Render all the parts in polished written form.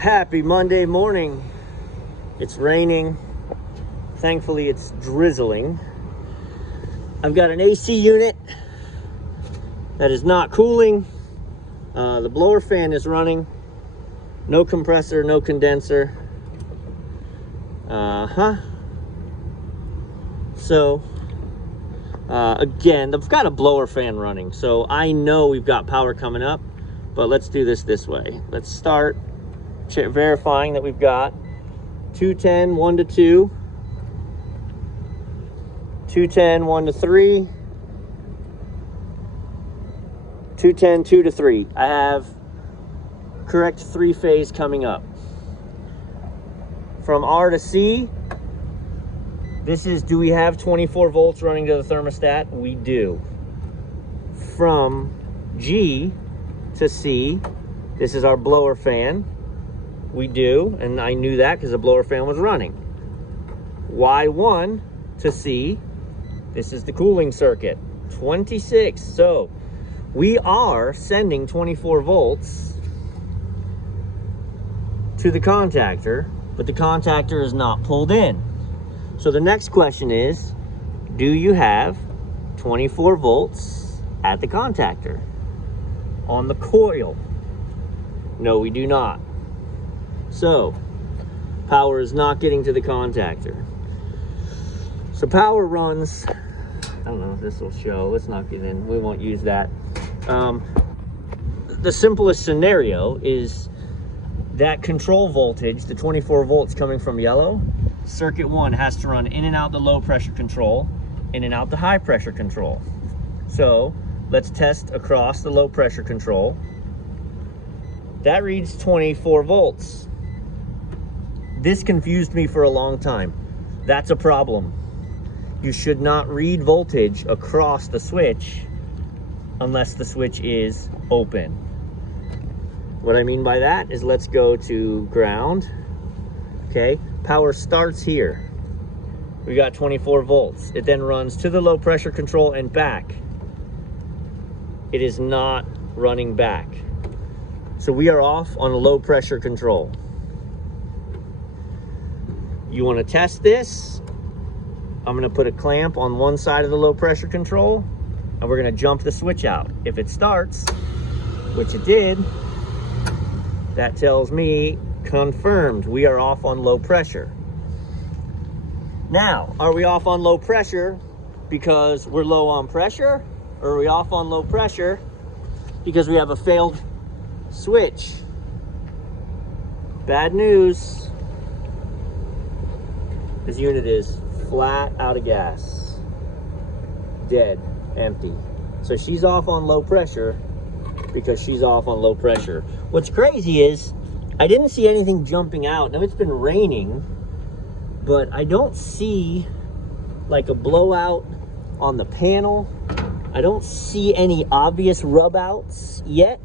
Happy Monday morning. It's raining. Thankfully, it's drizzling. I've got an AC unit that is not cooling. The blower fan is running. No compressor, no condenser. So, again, I've got a blower fan running, so I know we've got power coming up, but let's do this way. Let's start verifying that we've got 210, 1 to 2, 210, 1 to 3, 210, 2 to 3. I have correct 3-phase coming up. From R to C, this is, do we have 24 volts running to the thermostat? We do. From G to C, this is our blower fan. We do, and I knew that because the blower fan was running. Y1 to C, this is the cooling circuit, 26. So we are sending 24 volts to the contactor, but the contactor is not pulled in. So the next question is, do you have 24 volts at the contactor on the coil? No, we do not. So power is not getting to the contactor. So power runs, I don't know if this will show, let's not get in, we won't use that. The simplest scenario is that control voltage, the 24 volts coming from yellow, circuit 1 has to run in and out the low pressure control, in and out the high pressure control. So let's test across the low pressure control. That reads 24 volts. This confused me for a long time. That's a problem. You should not read voltage across the switch unless the switch is open. What I mean by that is, let's go to ground. Okay, power starts here. We got 24 volts. It then runs to the low pressure control and back. It is not running back. So we are off on a low pressure control. You want to test this? I'm going to put a clamp on one side of the low pressure control, and we're going to jump the switch out. If it starts, which it did, that tells me confirmed we are off on low pressure. Now, are we off on low pressure because we're low on pressure, or are we off on low pressure because we have a failed switch? Bad news. This unit is flat out of gas, dead, empty. So she's off on low pressure because she's off on low pressure. What's crazy is I didn't see anything jumping out. Now, it's been raining, but I don't see like a blowout on the panel. I don't see any obvious rub outs yet.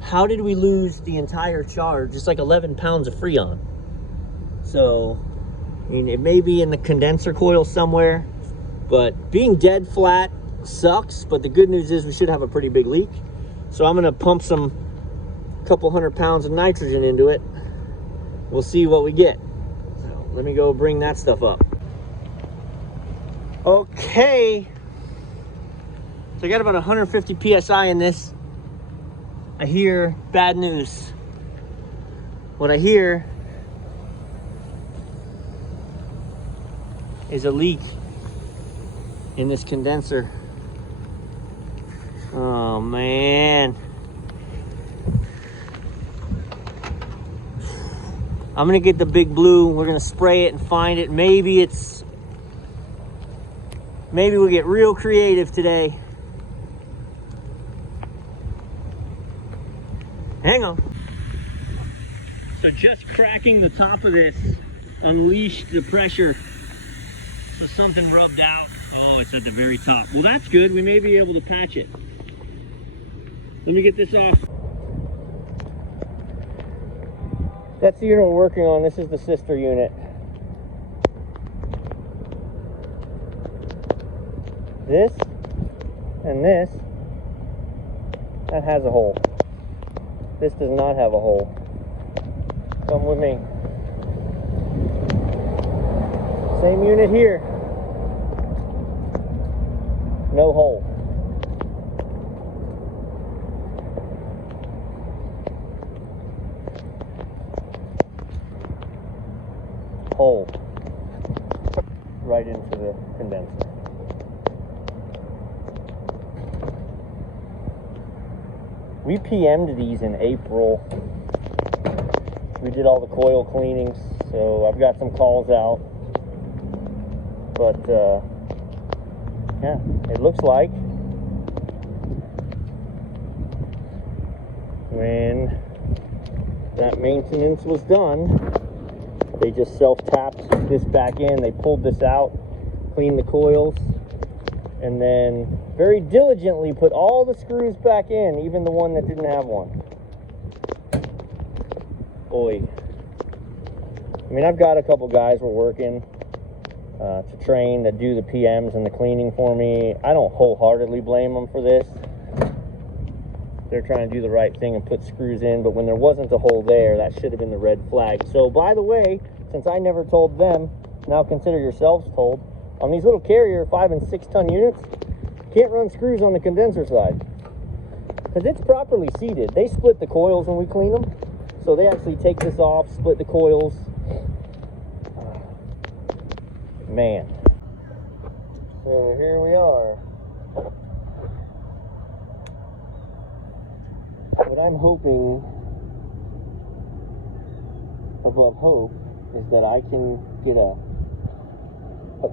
How did we lose the entire charge? It's like 11 pounds of Freon. So, I mean, it may be in the condenser coil somewhere, but being dead flat sucks. But the good news is we should have a pretty big leak. So I'm gonna pump some couple 100 pounds of nitrogen into it. We'll see what we get. So let me go bring that stuff up. Okay. So I got about 150 PSI in this. I hear bad news. What I hear is a leak in this condenser. Oh man. I'm gonna get the big blue. We're gonna spray it and find it. Maybe we'll get real creative today. Hang on. So just cracking the top of this unleashed the pressure. So something rubbed out. Oh, it's at the very top. Well, that's good. We may be able to patch it. Let me get this off. That's the unit we're working on. This is the sister unit. This and this, that has a hole. This does not have a hole. Come with me. Same unit here. No hole. Hole. Right into the condenser. We PM'd these in April. We did all the coil cleanings, so I've got some calls out. But yeah, it looks like when that maintenance was done, they just self-tapped this back in. They pulled this out, cleaned the coils, and then very diligently put all the screws back in, even the one that didn't have one. Boy. I mean, I've got a couple guys we're working to train that do the PMs and the cleaning for me. I don't wholeheartedly blame them for this. They're trying to do the right thing and put screws in, but when there wasn't a hole there, that should have been the red flag. So, by the way, since I never told them, now consider yourselves told, on these little Carrier 5 and 6 ton units, can't run screws on the condenser side because it's properly seated. They split the coils when we clean them, so they actually take this off, split the coils. Man. So here we are. What I'm hoping, above hope, is that I can get a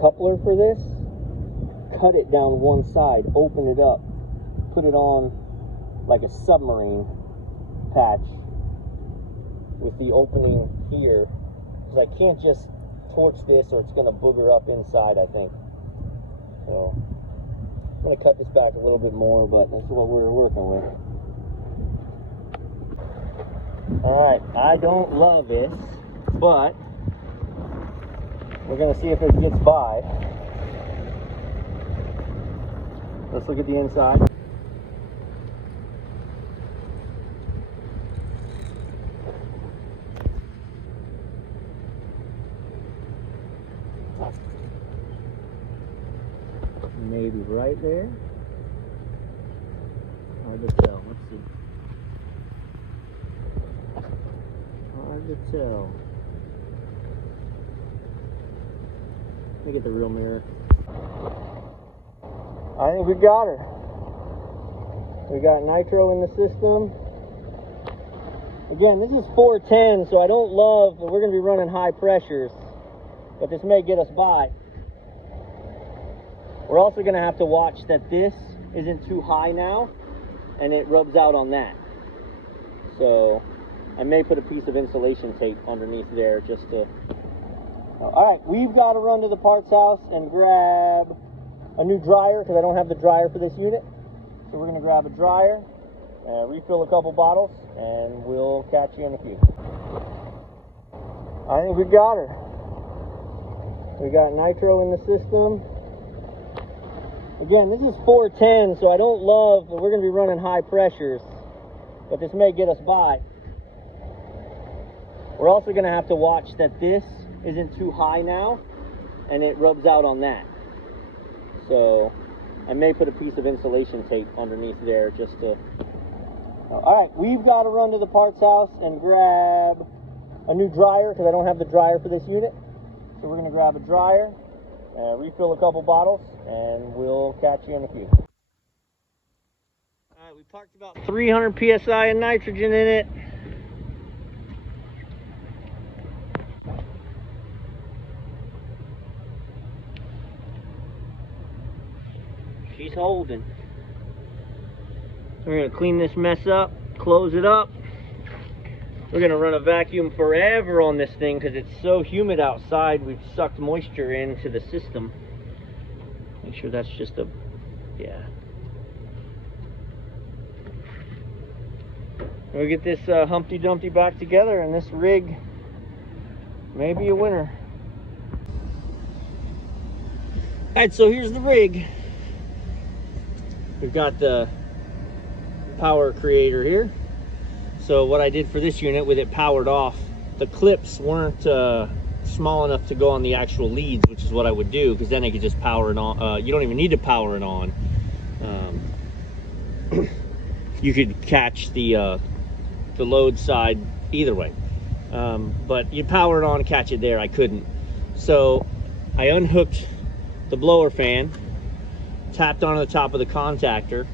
coupler for this, cut it down one side, open it up, put it on like a submarine patch with the opening here, because I can't just torch this or it's going to booger up inside, I think. So I'm going to cut this back a little bit more, but that's what we're working with. Alright, I don't love this, but we're going to see if it gets by. Let's look at the inside. Maybe right there. Hard to tell. Let's see. Hard to tell. Let me get the real mirror. I think we got her. We got nitro in the system. Again, this is 410, so I don't love, we're going to be running high pressures, but this may get us by. We're also going to have to watch that this isn't too high now, and it rubs out on that. So I may put a piece of insulation tape underneath there just to... Alright, we've got to run to the parts house and grab a new dryer, because I don't have the dryer for this unit. So we're going to grab a dryer, refill a couple bottles, and we'll catch you in a few. I think we got her. We got nitro in the system. Again, this is 410, so I don't love, we're going to be running high pressures, but this may get us by. We're also going to have to watch that this isn't too high now, and it rubs out on that. So I may put a piece of insulation tape underneath there just to... Alright, we've got to run to the parts house and grab a new dryer, because I don't have the dryer for this unit. So we're going to grab a dryer, refill a couple bottles, and we'll catch you in a few. Alright, we parked about 300 psi of nitrogen in it. She's holding. We're going to clean this mess up, close it up. We're going to run a vacuum forever on this thing because it's so humid outside. We've sucked moisture into the system. Make sure that's just a, yeah. We'll get this Humpty Dumpty back together, and this rig may be a winner. Alright, so here's the rig. We've got the power creator here. So what I did for this unit with it powered off, the clips weren't small enough to go on the actual leads, which is what I would do, because then I could just power it on. You don't even need to power it on. You could catch the load side either way, but you power it on and catch it there. I couldn't, so I unhooked the blower fan, tapped onto the top of the contactor,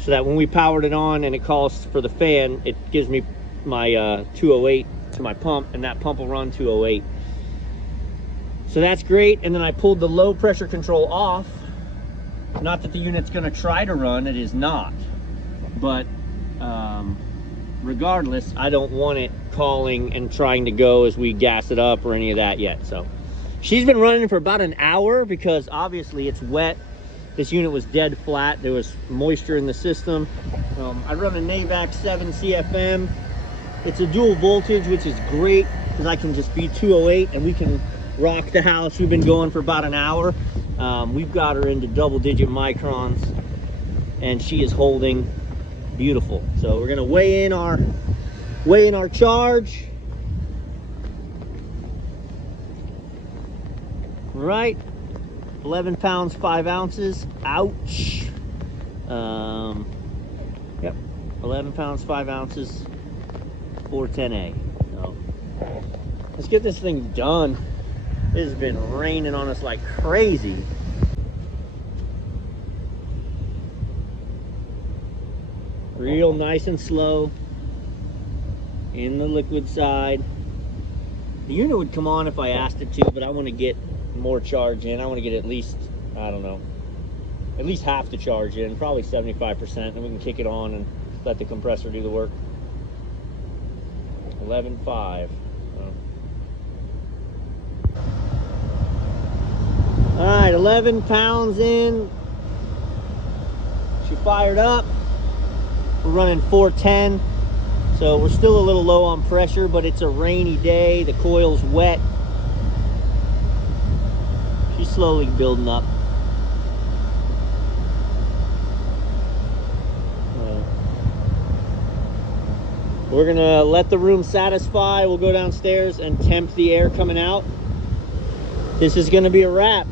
so that when we powered it on and it calls for the fan, it gives me my 208 to my pump, and that pump will run 208. So that's great. And then I pulled the low pressure control off. Not that the unit's going to try to run, it is not, but regardless, I don't want it calling and trying to go as we gas it up or any of that yet. So she's been running for about an hour, because obviously it's wet. This unit was dead flat. There was moisture in the system. I run a Navac 7 CFM. It's a dual voltage, which is great because I can just be 208 and we can rock the house. We've been going for about an hour. We've got her into double-digit microns, and she is holding beautiful. So we're gonna weigh in our charge. Right, 11 pounds 5 ounces. Ouch. Yep, 11 pounds 5 ounces, 410A. So let's get this thing done. It has been raining on us like crazy. Real nice and slow in the liquid side. The unit would come on if I asked it to, but I want to get more charge in. I want to get at least, I don't know, at least half the charge in, probably 75%, and we can kick it on and let the compressor do the work. 11.5. All right, 11 pounds in. She fired up. We're running 410. So we're still a little low on pressure, but it's a rainy day. The coil's wet. She's slowly building up. We're gonna let the room satisfy. We'll go downstairs and temp the air coming out. This is gonna be a wrap.